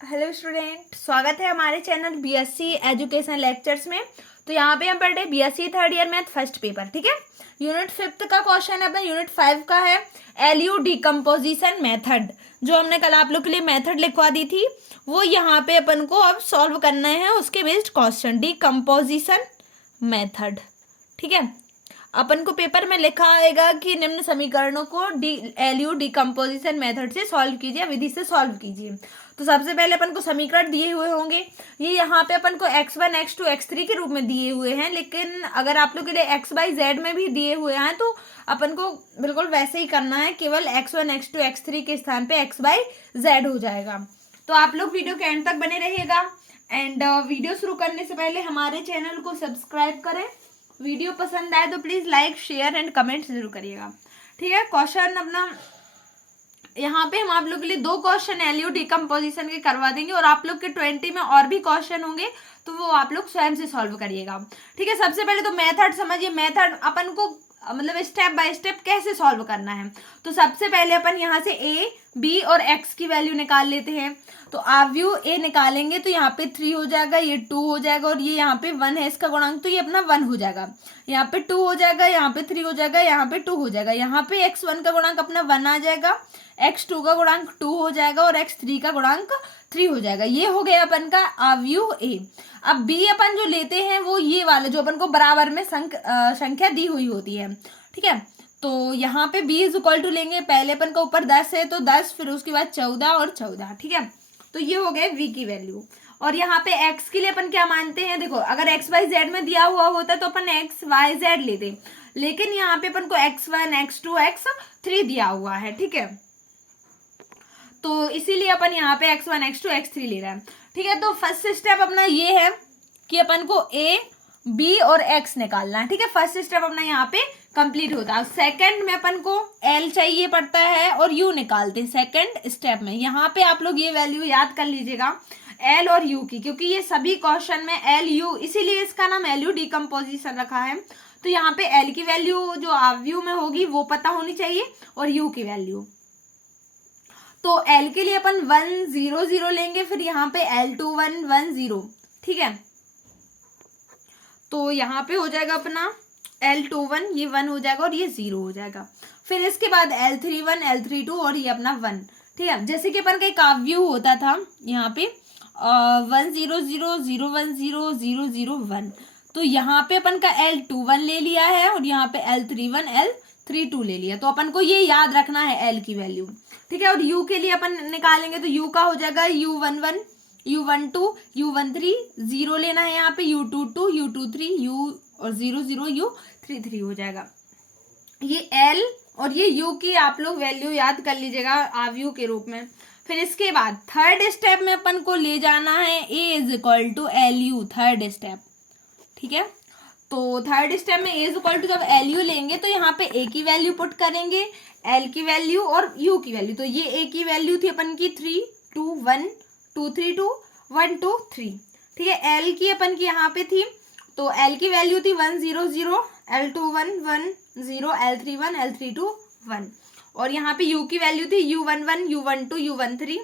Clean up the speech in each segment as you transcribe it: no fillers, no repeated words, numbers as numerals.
Hello student, स्वागत है हमारे चैनल बीएससी एजुकेशन लेक्चर्स में। तो यहाँ पे हम पढ़ रहे BSc third year math first paper. ठीक है, यूनिट 5 का क्वेश्चन है अपना। यूनिट 5 का है एलयू डिकम्पोजिशन मेथड। जो हमने कल आप लोग के लिए मेथड लिखवा दी थी वो यहाँ पे अपन को अब सॉल्व करना है, उसके बेस्ड क्वेश्चन डिकम्पोजिशन मेथड। ठीक है, अपन को पेपर में लिखा आएगा कि निम्न समीकरणों को एलयू डिकम्पोजिशन मेथड से सॉल्व कीजिए, विधि से सॉल्व कीजिए। तो सबसे पहले अपन को समीकरण दिए हुए होंगे, ये यहाँ पे अपन को x1 x2 x3 के रूप में दिए हुए हैं, लेकिन अगर आप लोग के लिए x y z में भी दिए हुए हैं तो अपन को बिल्कुल वैसे ही करना है, केवल x1 x2 x3 के स्थान पे x y z हो जाएगा। तो आप लोग वीडियो के एंड तक बने रहिएगा। एंड वीडियो शुरू करने से पहले हमारे चैनल को सब्सक्राइब करें। वीडियो पसंद आए तो please like share and comment जरूर करिएगा। ठीक है, क्वेश्चन अपना यहाँ पे हम आप लोग के लिए 2 क्वेश्चन एलयू डिकम्पोजिशन के करवा देंगे और आप लोग के 20 में और भी क्वेश्चन होंगे तो वो आप लोग स्वयं से सॉल्व करिएगा। ठीक है, सबसे पहले तो मेथड समझिए। मेथड अपन को मतलब स्टेप बाय स्टेप कैसे सॉल्व करना है। तो सबसे पहले अपन यहाँ से ए बी और एक्स की वैल्यू निकाल लेते हैं। तो आव्यू ए निकालेंगे तो यहाँ पे 3 हो जाएगा, ये 2 हो जाएगा और ये यहाँ पे 1 है इसका गुणांक, तो ये अपना 1 हो जाएगा। यहाँ पे 2 हो जाएगा, यहाँ पे 3 हो जाएगा, यहाँ पे 2 हो जाएगा। यहाँ पे x1 का गुणांक अपना 1 आ जाएगा, x2 का गुणांक 2 हो जाएगा और x3 का गुणांक 3 हो जाएगा। ये हो गया अपन का आव्यूह ए। अब बी अपन जो लेते हैं वो ये वाला जो अपन को बराबर में संख्या दी हुई होती है। ठीक है, तो यहाँ पे b इज इक्वल टू लेंगे, पहले अपन का ऊपर 10 है तो 10, फिर उसके बाद 14 और 14। ठीक है, तो ये हो गए v की वैल्यू। और यहाँ पे x के लिए अपन क्या मानते हैं, देखो अगर x y z में दिया हुआ होता तो अपन x y z लेते, लेकिन यहाँ पे अपन को x1 x2 x3 दिया हुआ है। ठीक है, तो इसीलिए अपन यहाँ पे x1 x2 x3 ले रहे हैं। ठीक है, तो फर्स्ट स्टेप अपना ये है कि अपन को a b और x निकालना है। ठीक है, फर्स्ट स्टेप अपना यहाँ पे कंप्लीट होता है। सेकंड में अपन को l चाहिए पड़ता है और u निकालते हैं सेकंड स्टेप में। यहाँ पे आप लोग ये वैल्यू याद कर लीजिएगा l और u की, क्योंकि ये सभी क्वेश्चन में l u, इसीलिए इसका नाम एलयू डिकम्पोजिशन रखा है। तो यहाँ पे l की वैल्यू जो आव्यूह में होगी वो पता होनी चाहिए और u की वैल्यू। तो l के लिए अपन 1 0 0 लेंगे, फिर यहाँ पे l2 1 1 0। ठीक है, तो यहाँ पे हो जाएगा अपना l2 1, ये 1 हो जाएगा और ये 0 हो जाएगा। फिर इसके बाद l3 1 l3 2 और ये अपना 1। ठीक है, जैसे कि अपन का एक आव्यूह होता था यहाँ पे 1 0 0 0 1 0 0 0 1, तो यहाँ पे अपन का l2 1 ले लिया है और यहाँ पे l3 1 l3 2 ले लिया। तो अपन को ये याद रखना है l की वैल्यू। ठीक है, और u के लिए अपन निकालेंगे तो u का हो जाएगा u11 u12 u13, 0 लेना है यहाँ पे u22 u23 u और 0 0 u33 हो जाएगा। ये l और ये u की आप लोग वैल्यू याद कर लीजिएगा आव्यूह के रूप में। फिर इसके बाद थर्ड स्टेप में अपन को ले जाना है a is equal to L U, third step. ठीक है, तो थर्ड स्टेप में a इज इक्वल टू जब एल यू लेंगे तो यहाँ पे a की वैल्यू पुट करेंगे, l की वैल्यू और u की वैल्यू। तो ये a की वैल्यू थी अपन की 3 2 1 2 3 2 1 2 3। ठीक है, l की अपन की यहाँ पे थी, तो l की वैल्यू थी 1 0 0 l2 1 1 0 l3 1 l3 2 1 और यहाँ पे u की वैल्यू थी u11 u12 u13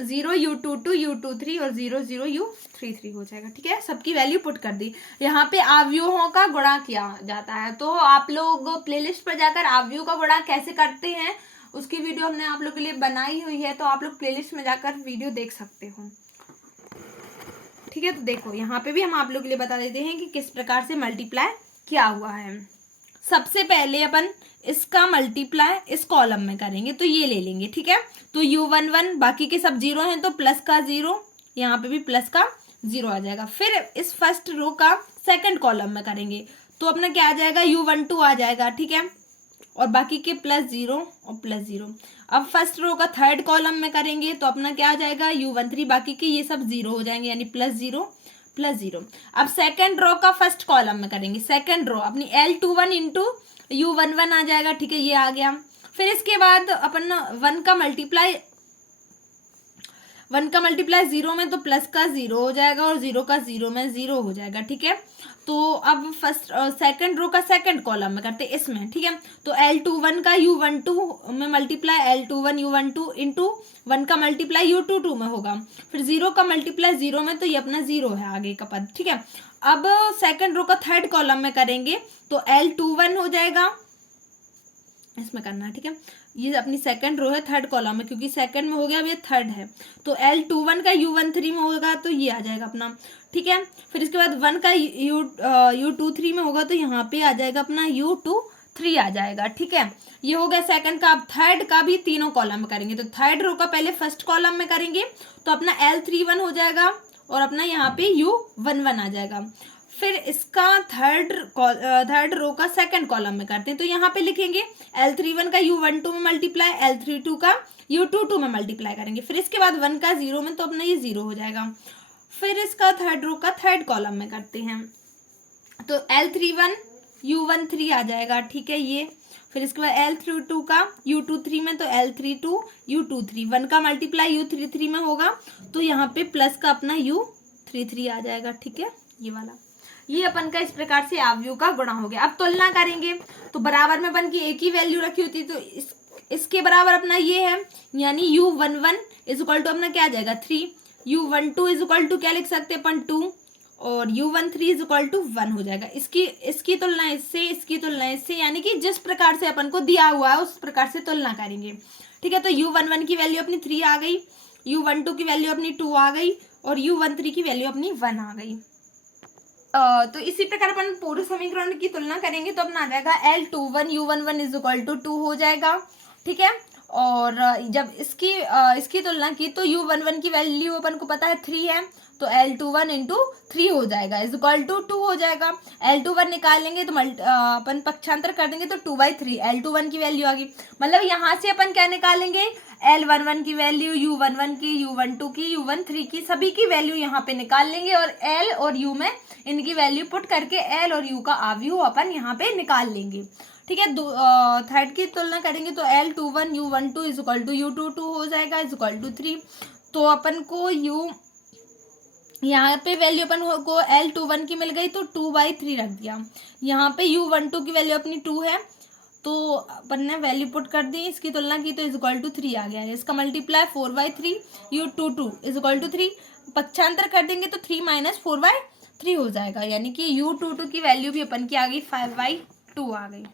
0 u22 u23 और 0 0 u33 हो जाएगा। ठीक है, सबकी वैल्यू पुट कर दी। यहाँ पे आव्यूहों का गुणा किया जाता है, तो आप लोग प्लेलिस्ट पर जाकर आव्यूह का गुणा कैसे करते हैं उसकी वीडियो हमने आप लोग के लिए बनाई हुई है, तो आप लोग प्लेलिस्ट में जाकर वीडियो देख सकते हो। ठीक है, तो देखो यहाँ पे भी हम आप लोग के लिए बता देते हैं कि किस प्रकार से मल्टीप्लाई किया हुआ है। सबसे पहले अपन इसका मल्टीप्लाई इस कॉलम में करेंगे, तो ये ले लेंगे। ठीक है, तो u11, बाकी के सब 0 हैं तो प्लस का 0, यहाँ पे भी प्लस का 0 आ जाएगा। फिर इस फर्स्ट रो का सेकंड कॉलम में करेंगे तो अपना क्या आ जाएगा u12 आ जाएगा। ठीक है, और बाकी के प्लस 0 और प्लस 0। अब फर्स्ट रो का थर्ड कॉलम में करेंगे तो अपना क्या आ जाएगा u13, बाकी के ये सब 0 हो जाएंगे, यानी प्लस 0 प्लस 0। अब सेकंड रो का फर्स्ट कॉलम में करेंगे, सेकंड रो अपनी l21 इंटू u11 आ जाएगा। ठीक है, ये आ गया। फिर इसके बाद अपन 1 का मल्टीप्लाई 1 का मल्टीप्लाई 0 में तो प्लस का 0 हो जाएगा और 0 का 0 में 0 हो जाएगा, ठीक है। तो अब फर्स्ट सेकंड रो का सेकंड कॉलम में करते इसमें, ठीक है। तो L21 का U12 में मल्टीप्लाई L21 U12 इंटू 1 का मल्टीप्लाई U22 में होगा, फिर 0 का मल्टीप्लाई 0 में, तो ये अपना 0 है आगे का पद, ठीक है। अब सेकंड रो का थर्ड कॉलम में करेंगे तो L21 हो जाएगा, इसमें करना है, ठीक है। ये अपनी सेकंड रो है थर्ड कॉलम में, क्योंकि सेकंड में हो गया, अब ये थर्ड है। तो L21 का U13 में होगा तो ये आ जाएगा अपना, ठीक है। फिर इसके बाद 1 का U23 में होगा तो यहाँ पे आ जाएगा अपना U23 आ जाएगा, ठीक है। ये हो गया सेकंड का। अब थर्ड का भी तीनों कॉलम में करेंगे, तो थर्ड रो का पहले फर्स्ट कॉलम में करेंगे तो अपना L31 हो जाएगा और अपना यहाँ पे U11 आ जाएगा। फिर इसका थर्ड रो का सेकंड कॉलम में करते हैं, तो यहाँ पे लिखेंगे L31 का U12 में मल्टीप्लाई, L32 का U22 में मल्टीप्लाई करेंगे। फिर इसके बाद 1 का 0 में, तो अपना ये 0 हो जाएगा। फिर इसका थर्ड रो का थर्ड कॉलम में करते हैं, तो L31 U13 आ जाएगा, ठीक है ये। फिर इसके बाद L32 का U23 में, तो L32 U23, 1 का मल्टीप्लाई U33 में होगा तो यहाँ पे प्लस का अपना U33 आ जाएगा, ठीक है, ये वाला। ये अपन का इस प्रकार से अवयव का गुणा हो गया। अब तुलना करेंगे तो बराबर में अपन की एक ही वैल्यू रखी होती, तो इसके बराबर अपना ये है, यानी U11 इज इक्वल टू अपना क्या आ जाएगा 3, U12 इज इक्वल टू क्या लिख सकते हैं अपन 2, और U13 इज इक्वल टू 1 हो जाएगा। इसकी तुलना इससे, इसकी तुलना इससे, यानी कि जिस प्रकार से अपन को दिया हुआ है उस प्रकार से तुलना करेंगे, ठीक है। तो U11 की वैल्यू अपनी 3 आ गई, U12 की वैल्यू अपनी 2 आ गई और U13 की वैल्यू अपनी 1 आ गई। तो इसी प्रकार अपन पूरे समीकरण की तुलना करेंगे तो अपना आ जाएगा L21 U11 is equal to 2 हो जाएगा, ठीक है। और जब इसकी तुलना की तो U11 की वैल्यू अपन को पता है 3 है, तो L21 इंटू 3 हो जाएगा इज इक्वल टू 2 हो जाएगा। L21 निकालेंगे तो अपन पक्षांतर कर देंगे तो 2/3 L21 की वैल्यू आ गई। मतलब यहाँ से अपन क्या निकालेंगे, L11 की वैल्यू, U11 की, U12 की, U13 की, सभी की वैल्यू यहाँ पे निकाल लेंगे और L और U में इनकी वैल्यू पुट करके L और U का अवयव अपन यहाँ पे निकाल लेंगे, ठीक है। थर्ड की तुलना करेंगे तो L21 U12 is equal to U22 हो जाएगा इज इक्वल टू 3। तो अपन को यहाँ पे वैल्यू अपन को L21 की मिल गई तो 2/3 रख दिया। यहाँ पे U12 की वैल्यू अपनी 2 है तो अपन ने वैल्यू पुट कर दी, इसकी तुलना की तो इज इक्वल टू 3 आ गया है। इसका multiply 4/3 U22 is equal to 3, पक्षांतर कर देंगे तो 3 - 4/3 हो जाएगा, यानी कि U22 की वैल्यू भी अपन की आ गई 5/2 आ गई,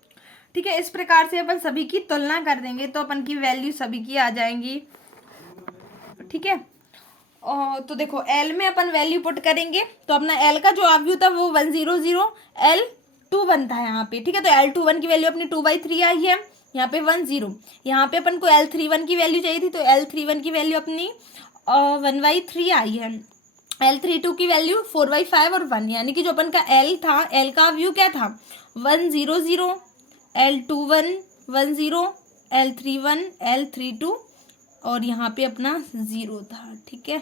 ठीक है। इस प्रकार से अपन सभी की तुलना कर देंगे तो अपन की वैल्यू सभी की आ जाएंगी, ठीक है। तो देखो L में अपन वैल्यू पुट करेंगे तो अपना L का जो अवयव था वो 100 L21 था यहाँ पे, ठीक है। तो L21 की वैल्यू अपनी 2/3 आई है, यहाँ पे 10। यहाँ पे अपन को L31 की वैल्यू चाहिए थी तो L31 की वैल्यू अपनी 1/3 आई है। L32 की वैल्यू 4/5 और 1, यानी कि जो अपन का L था, L का अवयव क्या था 100, L21 10, L31 L32 और यहाँ पे अपना 0 था, ठीक है,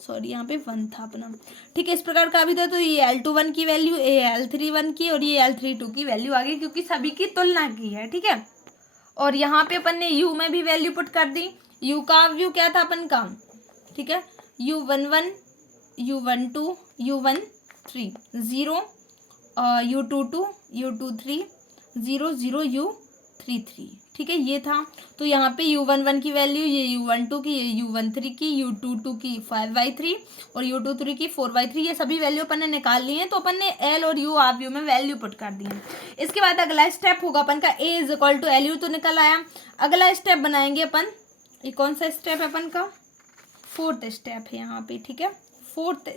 सॉरी यहाँ पे 1 था अपना, ठीक है। इस प्रकार का भी था, तो ये L21 की वैल्यू, ये L31 की और ये L32 की वैल्यू आ गई क्योंकि सभी की तुलना की है, ठीक है। और यहाँ पे अपन ने U में भी वैल्यू पुट कर दी। U का अवयव क्या था अपन का, ठीक है, U11 U12 U13 0, U22 U23 0 0 U33, ठीक है, ये था। तो यहाँ पे U11 की वैल्यू, ये U12 की, ये U13 की, U22 की 5/3 और U23 की 4/3, ये सभी वैल्यू अपन ने निकाल ली है। तो अपन ने L और U अवयव में वैल्यू पुट कर दी है। इसके बाद अगला स्टेप होगा अपन का A is equal to LU तो निकल आया। अगला स्टेप बनाएंगे अपन, ये कौन सा स्टेप है अपन का, 4th स्टेप है यहाँ पे, ठीक है, 4th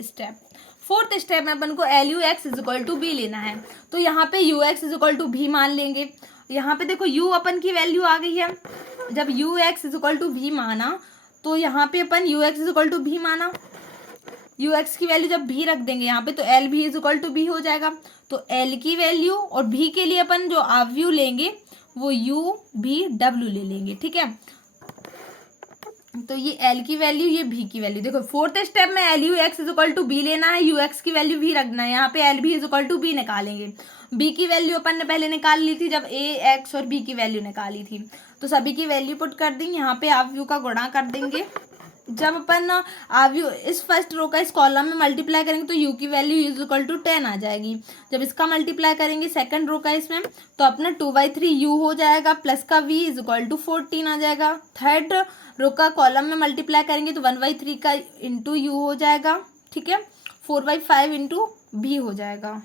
स्टेप में अपन को LUX is equal to B लेना है। तो यहाँ पे UX is equal to V मान लेंगे। यहाँ पे देखो U अपन की वैल्यू आ गई है, जब UX is equal to V माना तो यहाँ पे अपन UX is equal to V माना, UX की वैल्यू जब V रख देंगे यहाँ पे तो L भी इज इक्वल टू B हो जाएगा। तो L की वैल्यू और V के लिए अपन जो अवयव लेंगे वो UVW ले लेंगे, ठीक है। तो ये L की वैल्यू, ये V की वैल्यू, देखो 4th स्टेप में LUX is equal to B लेना है, UX की वैल्यू V रखना है, यहाँ पे LB is equal to B निकालेंगे। B की वैल्यू अपन ने पहले निकाल ली थी जब A X और B की वैल्यू निकाली थी, तो सभी की वैल्यू पुट कर देंगे, यहाँ पे अवयव का गुणा कर देंगे जब अपन आव्यू इस फर्स्ट रो का इस कॉलम में मल्टीप्लाई करेंगे तो u की वैल्यू इज इक्वल टू 10 आ जाएगी। जब इसका मल्टीप्लाई करेंगे सेकंड रो का इसमें तो अपना 2/3 u हो जाएगा प्लस का v इज इक्वल टू 14 आ जाएगा। थर्ड रो का कॉलम में मल्टीप्लाई करेंगे तो 1/3 का इंटू u हो जाएगा, ठीक है। 4/5 इंटू v हो जाएगा,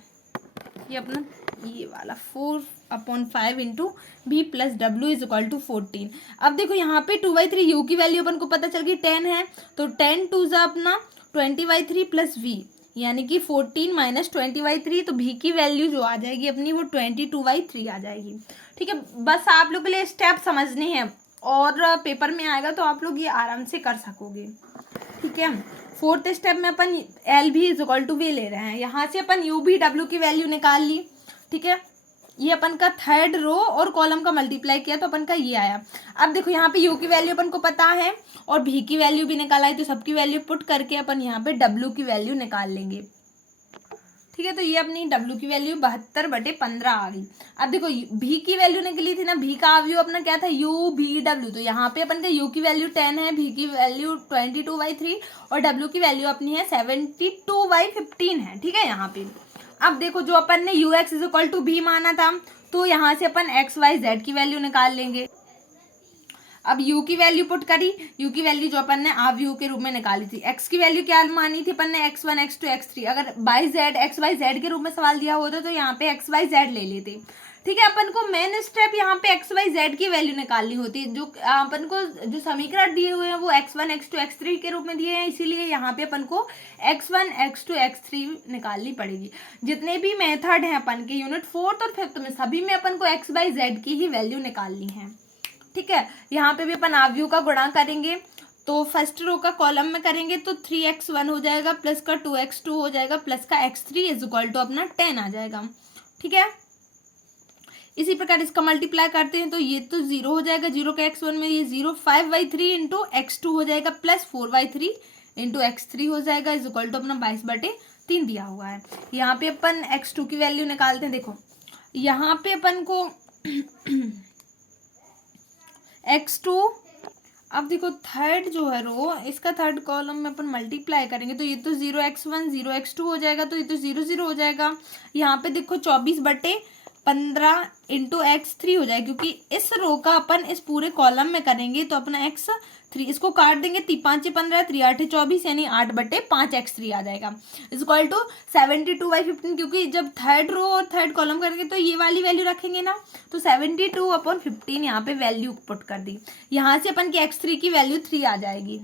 ये अपना ये वाला 4/5 into B plus W is equal to 14। अब देखो यहाँ पे 2/3 यू की वैल्यू अपन को पता चल गई 10 है, तो 10 टू जा अपना 20/3 प्लस वी यानी कि 14 माइनस 20/3, तो भी की वैल्यू जो आ जाएगी अपनी वो 22/3 आ जाएगी, ठीक है। बस आप लोग के लिए स्टेप समझने हैं और पेपर में आएगा तो आप लोग ये आराम से कर सकोगे, ठीक है। फोर्थ स्टेप में अपन एल भी इज इक्वल टू वी ले रहे हैं। यहाँ से अपन यू भी डब्ल्यू की वैल्यू निकाल ली, ठीक है। ये अपन का थर्ड रो और कॉलम का मल्टीप्लाई किया तो अपन का ये आया। अब देखो यहाँ पे यू की वैल्यु अपन को पता है और भी की वैल्यू भी निकाला है, तो सबकी वैल्यू पुट करके अपन यहाँ पे डब्ल्यू की वैल्यू निकाल लेंगे, ठीक है। तो ये अपनी डब्ल्यू की वैल्यू 72/15 आ गई। अब देखो भी की वैल्यू निकली थी ना, भी का अवयव अपना क्या था यू भी डब्ल्यू, तो यहाँ पे अपन का यू की वैल्यू 10 है, भी की वैल्यू 22/3 और डब्ल्यू की वैल्यू अपनी है 72/15 है, ठीक है। यहाँ पे अब देखो जो अपन ने u x is equal to भी माना था तो यहाँ से अपन एक्स वाई जेड की वैल्यू निकाल लेंगे। अब u की वैल्यू पुट करी, u की वैल्यू जो अपन ने आव्यू के रूप में निकाली थी, x की वैल्यू क्या मानी थी अपन ने x1 x2 x3। अगर by z x y z के रूप में सवाल दिया होता तो यहाँ पे एक्स वाई जेड ले लेते, ठीक है। अपन को मेन स्टेप यहाँ पे एक्स वाई जेड की वैल्यू निकालनी होती है। जो अपन को जो समीकरण दिए हुए हैं वो x1 x2 x3 के रूप में दिए हैं, इसीलिए यहाँ पे अपन को x1 x2 x3 निकालनी पड़ेगी। जितने भी मेथड हैं अपन के यूनिट 4th और 5th में सभी में अपन को एक्स वाई जेड की ही वैल्यू निकालनी है, ठीक है। यहाँ पे भी अपन आव्यू का गुणा करेंगे तो फर्स्ट रो का कॉलम में करेंगे तो 3x1 हो जाएगा प्लस का 2x2 हो जाएगा प्लस का x3 इज इक्वल टू अपना 10 आ जाएगा, ठीक है। इसी प्रकार इसका मल्टीप्लाई करते हैं तो ये तो 0 हो जाएगा, 0 का x1 में ये 0, 5/3 इंटू x2 हो जाएगा प्लस 4/3 इंटू x3 हो जाएगा इज इक्वल टू अपना 22/3 दिया हुआ है। यहाँ पे अपन x2 की वैल्यू निकालते हैं। देखो यहाँ पे अपन को x2, अब देखो थर्ड जो है रो इसका थर्ड कॉलम में अपन मल्टीप्लाई करेंगे तो ये तो 0x1 0x2 हो जाएगा, तो ये तो 0 0 हो जाएगा। यहाँ पे देखो 24/15 इंटू x3 हो जाएगा, क्योंकि इस रो का अपन इस पूरे कॉलम में करेंगे तो अपना x3 इसको काट देंगे, 5 15 3 8 24 यानी 8/5 x3 आ जाएगा इज इक्वल टू 72/15। क्योंकि जब थर्ड रो और थर्ड कॉलम करेंगे तो ये वाली वैल्यू रखेंगे ना, तो 72/15 यहाँ पे वैल्यू पुट कर दी। यहाँ से अपन की x3 की वैल्यू 3 आ जाएगी,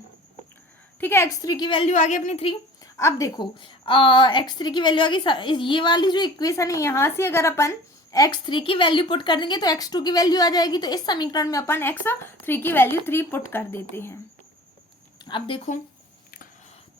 ठीक है। x3 की वैल्यू आ गई अपनी 3। अब देखो x3 की वैल्यू आ गई, ये वाली जो इक्वेशन है यहाँ से अगर अपन x3 की वैल्यु पुट कर देंगे तो x2 की वैल्यू आ जाएगी, तो इस समीकरण में अपन x3 की वैल्यू 3 पुट कर देते हैं। अब देखो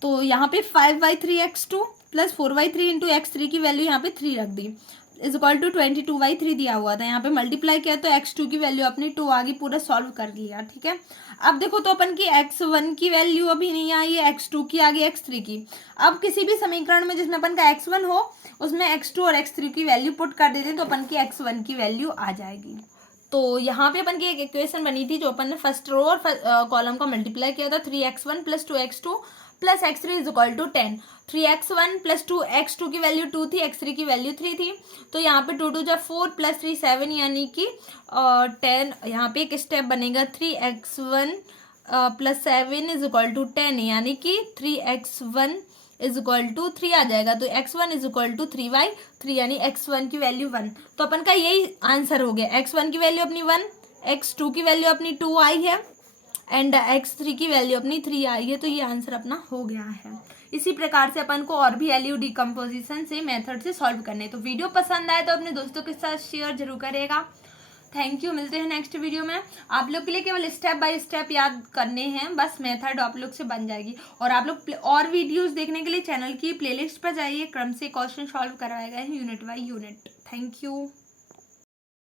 तो यहाँ पे 5/3 x2 प्लस 4/3 इंटू x3 की वैल्यू यहाँ पे 3 रख दी इज इक्वल टू 22/3 दिया हुआ था। यहाँ पे मल्टीप्लाई किया तो x2 की वैल्यू अपनी 2 आ गई, पूरा सॉल्व कर लिया, ठीक है। अब देखो तो अपन की x1 की वैल्यू अभी नहीं आई है, x2 की आ गई, x3 की। अब किसी भी समीकरण में जिसमें अपन का x1 हो उसमें x2 और x3 की वैल्यू पुट कर देते हैं तो अपन की x1 की वैल्यू आ जाएगी। तो यहाँ पे अपन की एक इक्वेशन बनी थी जो अपन ने फर्स्ट रो और कॉलम का मल्टीप्लाई किया था, 3x1 plus 2x2 plus x3 is equal to 10। 3x1 plus 2x2 की वैल्यू 2 थी, x3 की वैल्यू 3 थी, तो यहाँ पे 2 2 जा 4 प्लस 3 7 यानी कि 10। यहाँ पे एक स्टेप बनेगा 3x1 plus 7 is equal to 10 यानी कि 3x1 इज इक्वल टू 3 आ जाएगा, तो x1 इज इक्वल टू 3/3 यानी x1 की वैल्यू 1। तो अपन का यही आंसर हो गया, x1 की वैल्यू अपनी 1, x2 की वैल्यू अपनी 2 आई है एंड x3 की वैल्यू अपनी 3 आई है, तो ये आंसर अपना हो गया है। इसी प्रकार से अपन को और भी एलयू डिकम्पोजिशन से मेथड से सॉल्व करने। तो वीडियो पसंद आए तो अपने दोस्तों के साथ शेयर जरूर करेगा। थैंक यू, मिलते हैं नेक्स्ट वीडियो में। आप लोग के लिए केवल स्टेप बाय स्टेप याद करने हैं, बस मेथड आप लोग से बन जाएगी। और आप लोग और वीडियोस देखने के लिए चैनल की प्लेलिस्ट पर जाइए, क्रम से क्वेश्चन सॉल्व करवाए गए हैं unit by unit. Thank you.